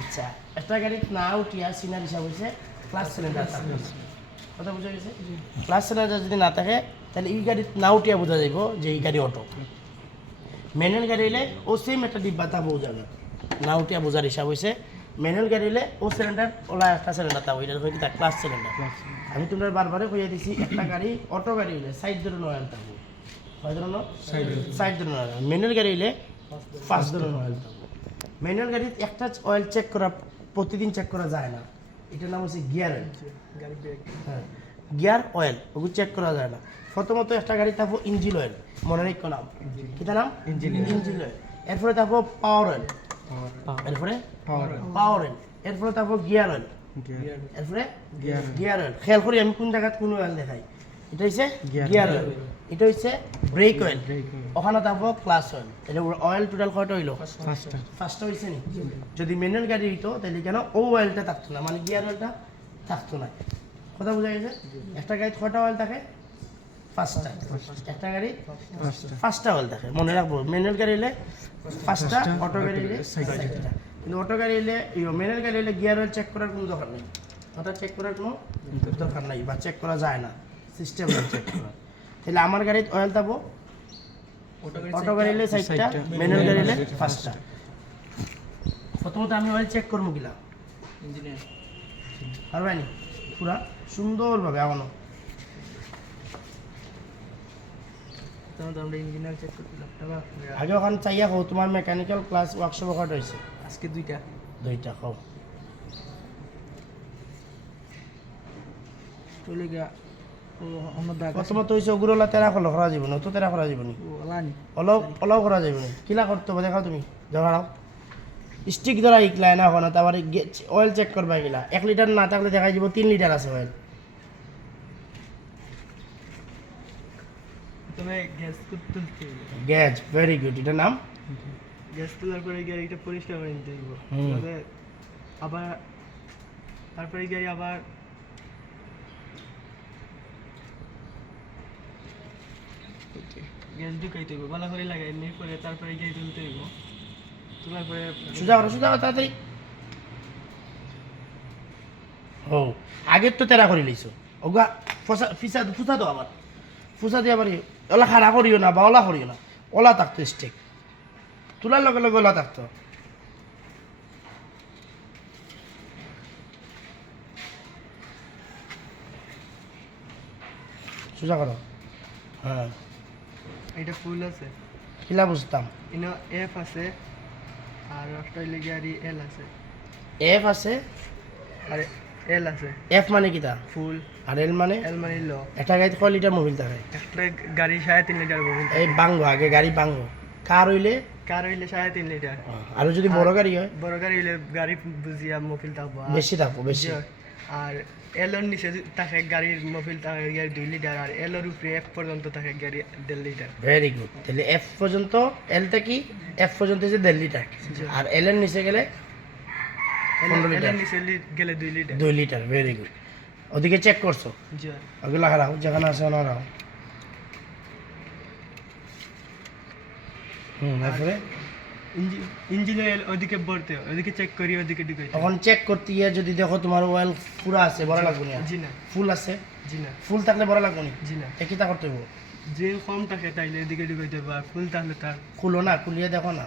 আচ্ছা একটা গাড়িত না উঠিয়া সিনার হিসাব হয়েছে ক্লাস সিলিন্ডার কথা বুঝা গেছে? ক্লাস সিলিন্ডার যদি না থাকে তাহলে এই গাড়িত না উঠিয়া বোঝা যাইব যে এই গাড়ি অটো ম্যানুয়াল গাড়ি হলে ও সেম একটা ডিব্বা তা বউ যাবে না উঠিয়া বোঝার হিসাব হয়েছে ম্যানুয়াল গাড়ি হলে ও সিলিন্ডার ওলা একটা সিলিন্ডার তা ওইটার হয়ে তা ক্লাস সিলিন্ডার আমি তোমরা বারবারে কইয়া দিছি একটা গাড়ি অটো গাড়ি হলে সাইড ধরে নয় থাকব কয় ধরনের সাইড ধরে। নয় ম্যানুয়াল গাড়ি হলে ফার্স্ট ধরে। অয়েল থাকব ম্যানুয়াল গাড়িতে একটা অয়েল চেক করা প্রতিদিন চেক করা যায় না। এটার নাম হচ্ছে গিয়ার অয়েল হ্যাঁ গিয়ার অয়েল ওগুলো চেক করা যায় না। প্রথমত একটা গাড়ি থাকব ইঞ্জিন অয়েল মনে রেখো নাম। কিতা নাম? ইঞ্জিন ইঞ্জিন অয়েল এরপরে থাকব পাওয়ার অয়েল এরপরে? পাওয়ার অয়েল এরপরে থাকব গিয়ার অয়েল এরপরে গিয়ার অয়েল খেয়াল করি আমি কোন জায়গাত কোন অয়েল দেখাই। এটা হচ্ছে গিয়ার অয়েল এটা হচ্ছে ব্রেক অয়েল ওখানে থাকব ক্লাস অয়েল এটা অয়েল টোটাল কয়টা হইল? ফার্স্টটা হয়েছে নি? যদি ম্যানুয়াল গাড়ি হইতো তাহলে কেন ও অয়েলটা থাকতো না? মানে গিয়ার অয়েলটা থাকতো না। কথা বোঝা গেছে? একটা গাড়িতে কয়টা অয়েল থাকে? পাঁচটা। একটা গাড়ি পাঁচটা। অয়েল থাকে। মনে রাখব ম্যানুয়াল গাড়ি হলে পাঁচটা অটো গাড়ি হলে কিন্তু অটো গাড়ি হলে ম্যানুয়াল গাড়ি হলে গিয়ার অয়েল চেক করার কোনো দরকার নেই। ওটা চেক করার কোনো দরকার নাই। বা চেক করা যায় না। সিস্টেম চেক করা তাহলে আমার গাড়িতে অয়েল থাকব অটো গাড়ি হলে চারটা ম্যানুয়াল গাড়ি হলে পাঁচটা প্রথমত আমি অয়েল চেক করব কিলা। পারবানি পুরা সুন্দরভাবে আমানো আগে ওখানে চাইয়া হো তোমার মেকানিক্যাল ক্লাস ওয়ার্কশপ কটা হয়েছে। আজকে দুইটা। দুইটা খাও চলে গা ও আমার দাগ আছে। প্রথমত হয়েছে ওগুলোলা তেরা খোলা করা যাবে না তো তেরা করা যাবে না। অলপ অলপ করা যাবে না। কিলা করতে হবে দেখাও তুমি দেখাও স্টিক ধরা ইকলাই না ওখানে তারপরে অয়েল চেক করবা গিলা এক লিটার না থাকলে দেখা যাব তিন লিটার আছে অয়েল গ্যাস ভেরি গুড এটার নাম? গ্যাস তোলার পরে গাড়িটা পরিষ্কার করে নিতে আবার তারপরে গাড়ি আবার গ্যাস ঢুকাইতে হইব ভালো করে লাগাই নিয়ে পরে তারপরে গাড়ি তুলতে হইব। তোলার পরে সোজা করো সোজা করো, তাড়াতাড়ি। ও, আগের তো তেরা করে লইছো। ওগা, ফসা, ফিসা, ফুসা দাও আবার। ফুসা দিয়ে আবার ওলা খাড়া করিও না বা ওলা করিও না। ওলা থাকতো স্টেক তোলার লগে লগে ওলা থাকতো সোজা করো। হ্যাঁ। এটা ফুল আছে। কিলা বুঝতাম। ইনো এফ আছে আর অস্ট্রেলিয়া গাড়ি এল আছে। এফ আছে? আর এল আছে। এফ মানে কিটা? ফুল। আর এল মানে? এল মানে ল। একটা গাড়িতে কয় লিটার মোবিল থাকে। একটা গাড়ি সাড়ে তিন লিটার বলুন এই বাঙ্গো আগে গাড়ি বাঙ্গো কার হইলে? কার হইলে সাড়ে তিন লিটার আর যদি বড় গাড়ি হয়? বড় গাড়ি হইলে গাড়ি বুঝিয়া মফিল থাকব। বেশি থাকব বেশি আর এলোর নিচে থাকে গাড়ির মফিল থাকে গাড়ি দুই লিটার আর এলোর উপরে এফ পর্যন্ত থাকে গাড়ি দেড় লিটার। ভেরি গুড তাহলে এফ পর্যন্ত এলটা কি? এফ পর্যন্ত হচ্ছে দেড় লিটার। আর এল এর নিচে গেলে পনেরো লিটার। নিচে গেলে দুই লিটার। দুই লিটার ভেরি গুড ওদিকে চেক করছ? ওগুলো হারাও যেখানে আছে ওনা হারাও। হুম তারপরে ইঞ্জিন অয়েল ওদিকে হয়, ওদিকে চেক করি ওদিকে ঢুকাই তখন চেক করতে গিয়ে যদি দেখো তোমার ওয়েল পুরা আছে বড় লাগবে না? জি না। ফুল আছে? জি না। ফুল থাকলে বড় লাগবে না? জি না। কিতা করতে হইব? যে কম থাকে তাইলে এদিকে ঢুকাইতে হবে আর ফুল তাহলে তার খুলো না খুলিয়ে দেখো না।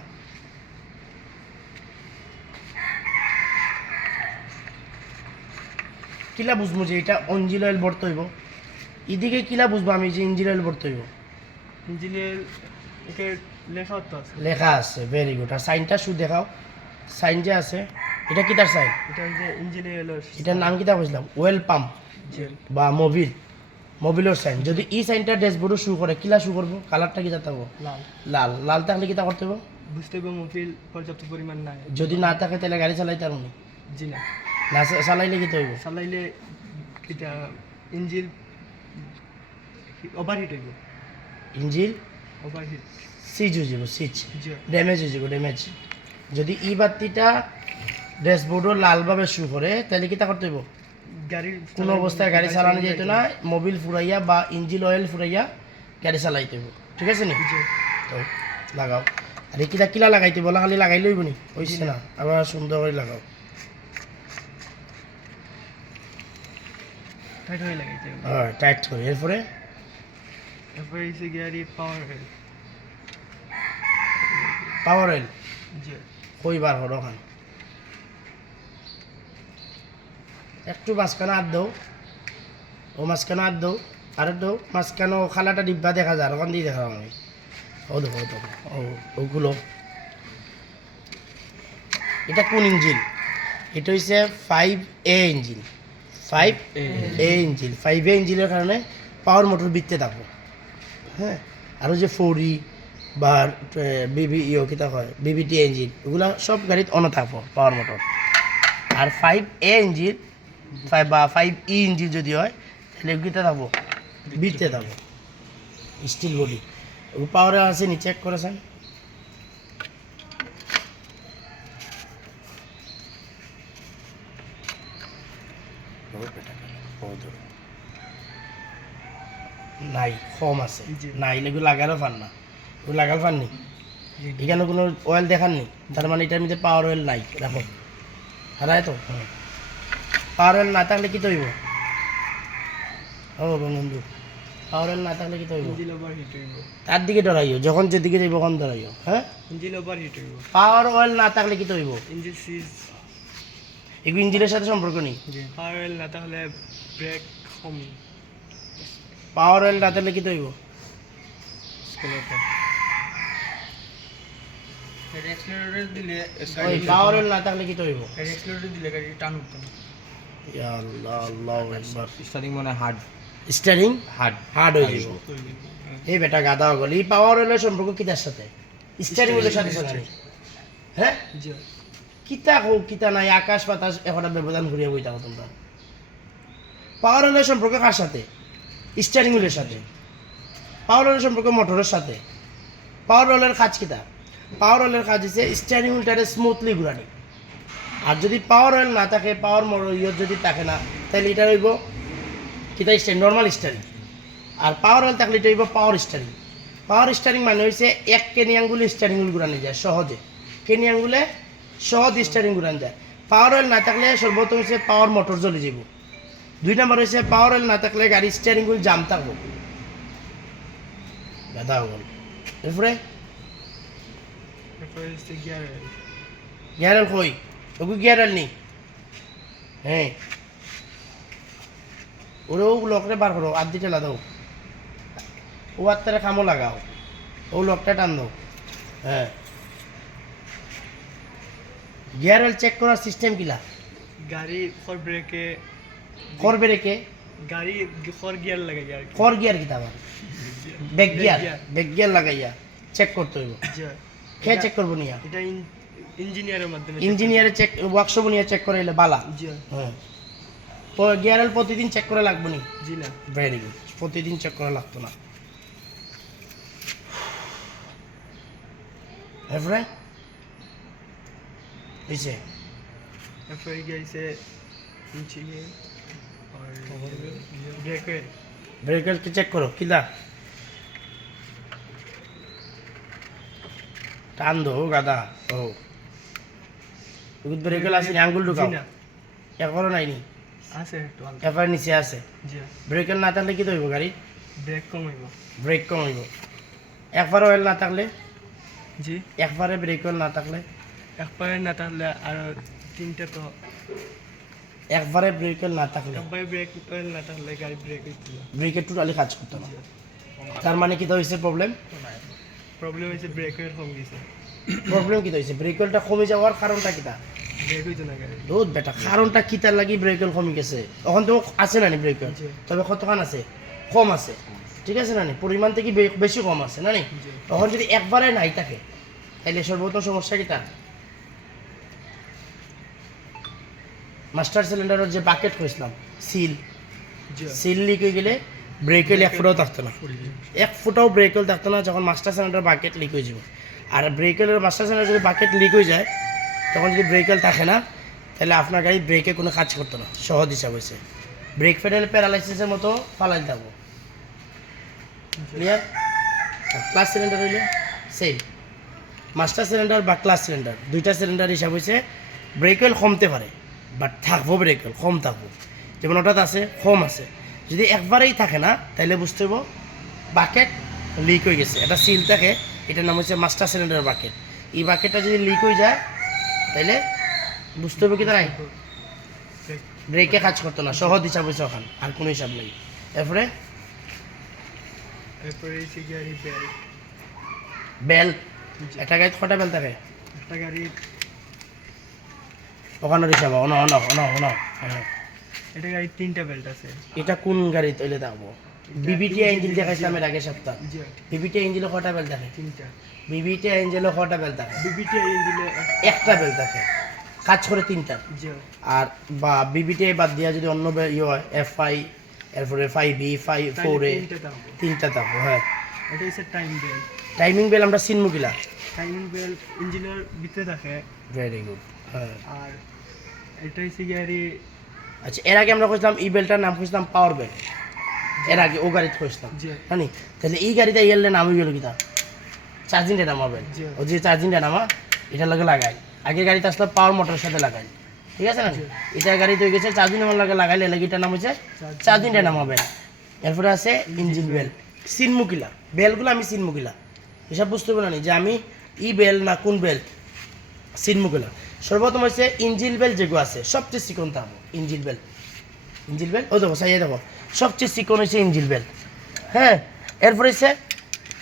কিলা বুঝব যে এটা অঞ্জিল অয়েল ভরতে হইব? এদিকে কিলা বুঝব আমি যে ইঞ্জিন অয়েল ভরতে হইব? ইঞ্জিনের একে লেখা আছে। ভেরি গুড আর সাইনটা শু দেখাও। সাইন যে আছে এটা সাইন হচ্ছে ইঞ্জিনের এলো এটার নাম কিতা বুঝলাম? ওয়েল পাম্প বা মোবিল মোবিলের সাইন যদি এই সাইনটা ড্যাশবোর্ডও শু করে কিলা শু করব? কালারটা কিতা থাকব লাল। লাল। লাল থাকলে কিতা করতে হইব বুঝতে হবে মফিল পর্যাপ্ত পরিমাণ নাই। যদি না থাকে তাহলে গাড়ি চালাইতে পারব জি না। না চালাইলে কিতা হইব? চালাইলে এটা ইঞ্জিন ওভারহিট হইব। ইঞ্জিল ওভারহিট সিজ হয়ে যাব সিজ ড্যামেজ হয়ে যাব ড্যামেজ। যদি ই বাতিটা ড্যাশবোর্ডও লালভাবে শু করে তাহলে কি তা করতে হইব? গাড়ির কোনো অবস্থায় গাড়ি চালানো যেত না মোবিল ফুরাইয়া বা ইঞ্জিন অয়েল ফুরাইয়া গাড়ি চালাইতে হইব। ঠিক আছে নি? তো লাগাও। আর কিলা কিলা লাগাইতে বলা খালি লাগাই লইব নি? হইছে না আবার সুন্দর করে লাগাও। টাইট হয়ে লাগাইতে হবে হ্যাঁ টাইট করে। এরপরে? এরপরে এসে গাড়ি পাওয়ার পাওয়ার অয়েল জি। কই বার হলো ওখানে? একটু মাঝখানে হাত দাও ও মাঝখানে হাত দাও আর দাও মাঝখানে ও খালাটা ডিব্বা দেখা যায় আর ওখান দিয়ে দেখা আমি ও দেখো ও দেখো ও ওগুলো এটা কোন ইঞ্জিন? এটা হচ্ছে five A engine. Five A engine. Five A ইঞ্জিনের কারণে পাওয়ার মোটর বিকতে থাকব। হ্যাঁ? আরও যে ফোরি বা বিবি ইও কিতা হয় বিবিটি ইঞ্জিন এগুলা সব গাড়িত অন থাকব পাওয়ার মোটর আর ফাইভ এ ইঞ্জিন ফাইভ বা ফাইভ ই ইঞ্জিন যদি হয় তাহলে এগুলিতে থাকব? বিটতে থাকব। স্টিল বডি পাওয়ারে আছে নি চেক করেছেন। নাই কম আছে। নাই এগুলো লাগারও পান না। লাগাল পাননি। এখানে কোনো অয়েল দেখাননি। তার মানে এটার মধ্যে পাওয়ার অয়েল নাই দেখো। হারায় তো? পাওয়ার অয়েল না থাকলে কি তৈব? ও বন্ধু পাওয়ার অয়েল না থাকলে কি তৈব? তার দিকে ডরাইও যখন যেদিকে যাইব ওখান ডরাইও হ্যাঁ? ইঞ্জিন ওভার হিট হইব। পাওয়ার অয়েল না থাকলে কি তৈব? ইঞ্জিন সিজ এগুলো ইঞ্জিনের সাথে সম্পর্ক নেই? পাওয়ার অয়েল না তাহলে ব্রেক কমি পাওয়ার অয়েল না থাকলে কি তৈব? এক্সেলারেটর দিলে ওই পাওয়ার না থাকলে কি তৈব এক্সেলারেটর দিলে গাড়ি টান উঠতো না ইয়া আল্লাহ আল্লাহু আকবার স্টার্টিং মানে হার্ড স্টারিং হার্ড হার্ড হয়ে যাব। এই বেটা গাদা গেল। এই পাওয়ার অয়েলের সম্পর্ক কিতার সাথে? স্টারিং অয়েলের সাথে সাথে? হ্যাঁ কিতা কিতা নাই আকাশ বাতাস এখন ব্যবধান ঘুরিয়ে বই থাকো তোমরা পাওয়ার অয়েলের সম্পর্ক কার সাথে? স্টারিং হুইলের সাথে পাওয়ার অয়েলের সম্পর্ক মোটরের সাথে। পাওয়ার অয়েলের কাজ কিতা? পাওয়ার অয়েলের কাজ হচ্ছে স্টারিং হুইলটারে স্মুথলি ঘুরানি। আর যদি পাওয়ার অয়েল না থাকে পাওয়ার ইয়ে যদি থাকে না, তাহলে এটা রইব কিতা স্টারিং নর্মাল স্টারিং আর পাওয়ার অয়েল থাকলে এটা হইব পাওয়ার স্টারিং পাওয়ার স্টারিং মানে হচ্ছে এক কেনি আঙ্গুলে স্টারিং হুইল ঘুরানো যায়, সহজে। কেনি আঙ্গুলে সহজ স্টারিং ঘুরানো যায়। পাওয়ার অয়েল না থাকলে সর্বপ্রথম হচ্ছে পাওয়ার মোটর জ্বলে যাব। দুই নম্বর হচ্ছে পাওয়ার অয়েল না থাকলে গাড়ি স্টারিং হুইল জাম থাকব। গাদা হল এরপরে তারপরে হচ্ছে গিয়ার অয়েল গিয়ারেল কই? ওগু গিয়ারেল নি হ্যাঁ। ওরেও লকরে বার করো আর দিতে লাদাও ও আত্মারে খামো লাগাও। ও লকটা টান দাও। হ্যাঁ। গিয়ারেল চেক করার সিস্টেম কিলা? গাড়ি ফর ব্রেকে করবে রেখে গাড়ি ফর গিয়ার লাগাই কি। কর গিয়ার কিতা আবার ব্যাক গিয়ার। ব্যাক গিয়ার লাগাইয়া। চেক করতে হইব। জি খেয়ে চেক করব নিয়া। এটা ইঞ্জিনিয়ারের মাধ্যমে ইঞ্জিনিয়ারে চেক ওয়ার্কশপ নিয়ে চেক করে এলে বালা। জি হ্যাঁ। গিয়ারেল প্রতিদিন চেক করে লাগবো নি? জি না। ভেরি গুড প্রতিদিন চেক করা লাগতো না। এরপরে হয়েছে তারপরে গিয়েছে ইঞ্জিনিয়ার ব্রেকের। কি চেক করো কিলা টান দো গাদা। ও। ব্রেকেল আছে আঙ্গুল জি ঢুকাও না? এখনও নাইনি আছে হালকা নিচে আছে। জি ব্রেকেল না থাকলে কি ধরবো গাড়ি ব্রেক কমাইব ব্রেক কম হইব। একবার অয়েল না থাকলে জি। একবারে ব্রেক অয়েল না থাকলে একবারে না তাহলে আর তিনটা তো। একবারে ব্রেক অয়েল না থাকলে একবারে ব্রেক অয়েল না তাহলে গাড়ি ব্রেক হইতো ব্রেকের টোটালি কাজ করতো না তার মানে কি হয়েছে প্রবলেম প্রবলেম হয়েছে ব্রেক অয়েল কম গেছে। প্রবলেম কি হয়েছে ব্রেক অয়েলটা কমে যাওয়ার কারণটা কিটা? ব্রেক হইতো না গাড়ি দুধ বেটা কারণটা কিতার লাগি ব্রেক অয়েল কমে গেছে? এখন তো আছে না নি ব্রেক অয়েল তবে কতখান আছে? কম আছে। ঠিক আছে না নি? পরিমাণ থেকে বেশি কম আছে না নি? তখন যদি একবারে নাই থাকে তাহলে সর্বপ্রথম সমস্যা কিটা? মাস্টার সিলিন্ডারের যে বাকেট করেছিলাম সিল সিল হয়ে গেলে ব্রেক অয়েল এক ফুটাও থাকতো না। এক ফুটাও ব্রেক অয়েল থাকতো না, যখন মাস্টার সিলিন্ডার বাকেট লিক হয়ে যাব। আর ব্রেক অয়েলের মাস্টার সিলিন্ডার যদি বাকেট লিক হয়ে যায়, তখন যদি ব্রেক অয়েল থাকে না, তাহলে আপনার গাড়ি ব্রেকে কোনো কাজ করতো না, সহজ হিসাব হয়েছে। ব্রেক ফেডেল প্যারালাইসিসের মতো ফালাই থাকব। ক্লিয়ার ক্লাস সিলিন্ডার হইলে সেম মাস্টার সিলিন্ডার বা ক্লাস সিলিন্ডার দুইটা সিলিন্ডার হিসাব হয়েছে ব্রেক কমতে পারে বাট থাকব ব্রেক কম থাকব। যেমন ওটাতে আছে হোম আছে। যদি একবারেই থাকে না তাহলে বুঝতে হইব বাকেট লিক হয়ে গেছে। এটা সিল থাকে এটার নাম হচ্ছে মাস্টার সিলিন্ডার বাকেট এই বাকেটটা যদি লিক হয়ে যায় তাহলে বুঝতে হবে কি তারাই? ব্রেকে কাজ করতো না সহজ হিসাব হয়েছে ওখান আর কোনো হিসাব নেই। এরপরে? বেল একটা গাড়ি কটা বেল থাকে? একটা গাড়ি ওখানের হিসাব অন অন অন অন এটা গাড়ি তিনটা বেল্ট আছে। এটা কোন গাড়ি তৈলে থাকব বিবিটি ইঞ্জিন দেখাইছিলাম এর আগে সপ্তাহ। বিবিটি ইঞ্জিনে কটা বেল থাকে তিনটা। বিবিটি ইঞ্জিনে কটা বেল থাকে বিবিটি ইঞ্জিনে একটা বেল থাকে কাজ করে তিনটা। আর বা বিবিটি বাদ দিয়া যদি অন্য ইয়ে হয় এফ আই এরপরে five B five four A তিনটা থাকব হ্যাঁ। এটা হচ্ছে টাইম বেল টাইমিং বেল আমরা সিনমুকিলা টাইমিং বেল ইঞ্জিনের ভিতরে থাকে ভেরি গুড হ্যাঁ। আর এটা হচ্ছে গাড়ি আচ্ছা এর আগে আমরা খুঁজলাম এই বেলটার নাম খুঁজলাম পাওয়ার বেল এর আগে ও গাড়িতে খুঁজলাম জানি তাহলে এই গাড়িতে এলে নামই গেল কিতা? চার্জিংটা নামাবেন জি। ও যে চার্জিংটা নামা এটার লগে লাগাই। আগে গাড়িতে আসলে পাওয়ার মোটরের সাথে লাগাই। ঠিক আছে না এটা গাড়িতে হয়ে গেছে চার্জিং নামার লাগে লাগাইলে এলাকি এটা নাম হচ্ছে চার্জিংটা নামাবেন এরপরে আছে ইঞ্জিন বেল সিনমুকিলা। বেলগুলো আমি সিনমুকিলা। এসব বুঝতে পারি যে আমি ই বেল না কোন বেল? সিনমুকিলা। সর্বপ্রথম হচ্ছে ইঞ্জিল বেল যেগুলো আছে সবচেয়ে চিকন থাকব ইঞ্জিল বেল। ইঞ্জিল বেল? ও দেখো সাইয়ে দেখো। সবচেয়ে চিকন হচ্ছে ইঞ্জিল বেল। হ্যাঁ এরপর হচ্ছে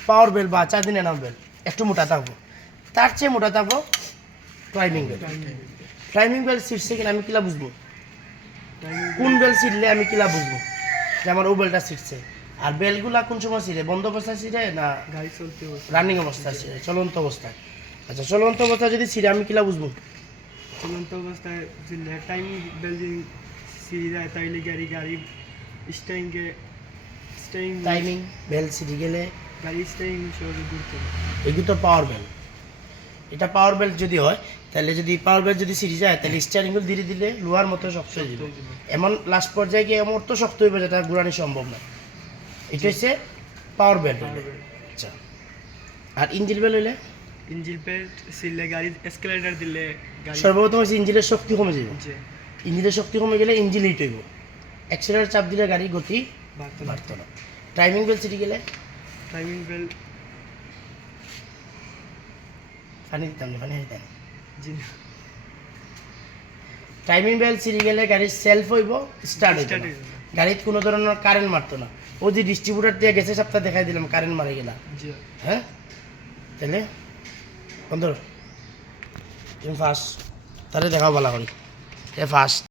পাওয়ার বেল বা চার দিনের নাম বেল একটু মোটা থাকব তার চেয়ে মোটা থাকব টাইমিং বেল। টাইমিং বেল ছিটছে কিনা আমি কিলা বুঝব? কোন বেল ছিটলে আমি কিলা বুঝব? যে আমার ও বেলটা ছিটছে আর বেলগুলা কোন সময় ছিঁড়ে? বন্ধ অবস্থায় ছিঁড়ে না গাড়ি চলতে রানিং অবস্থায় ছিঁড়ে? চলন্ত অবস্থায়। আচ্ছা চলন্ত অবস্থায় যদি ছিঁড়ে আমি কিলা বুঝব? চলন্ত অবস্থায় টাইম বেল যদি সিঁড়ি যায় তাইলে গাড়ি গাড়ি স্টাইংকে স্টাইং টাইমিং বেল ছিঁড়ে গেলে গাড়ি স্টাইং সহজে ঘুরতে এগুলো তো পাওয়ার বেল এটা পাওয়ার বেল যদি হয় তাহলে যদি পাওয়ার বেল যদি সিঁড়ি যায় তাহলে স্টিয়ারিং হুইল ধীরে ধীরে লোহার মতো শক্ত হয়ে যাবে। এমন লাস্ট পর্যায়ে গিয়ে এমন তো শক্ত হইবে যেটা ঘুরানো সম্ভব না। এটা হচ্ছে পাওয়ার বেল আচ্ছা। আর ইঞ্জিন বেল হইলে? ইঞ্জিন বেল্ট সিললে গাড়ি এসকেলেটার দিলে সর্বপ্রথম হচ্ছে ইঞ্জিনের শক্তি কমে যাবে। ইঞ্জিনের শক্তি কমে গেলে ইঞ্জিন হিট হইব। অ্যাক্সিলারের চাপ দিলে গাড়ি গতি বাড়তো না। টাইমিং বেল সিটি গেলে? টাইমিং বেল্ট পানি দিতাম না, পানি দিতাম জি টাইমিং বেল সিটি গেলে গাড়ির সেলফ হইব স্টার্ট হইব। গাড়িতে কোনো ধরনের কারেন্ট মারতো না। ও যে ডিস্ট্রিবিউটার দিয়ে গেছে সপ্তাহ দেখাই দিলাম কারেন্ট মারে গেলা। জি। হ্যাঁ? তাহলে? বন্ধু তুমি ফার্স্ট তাহলে দেখাও বলা করি। এ ফার্স্ট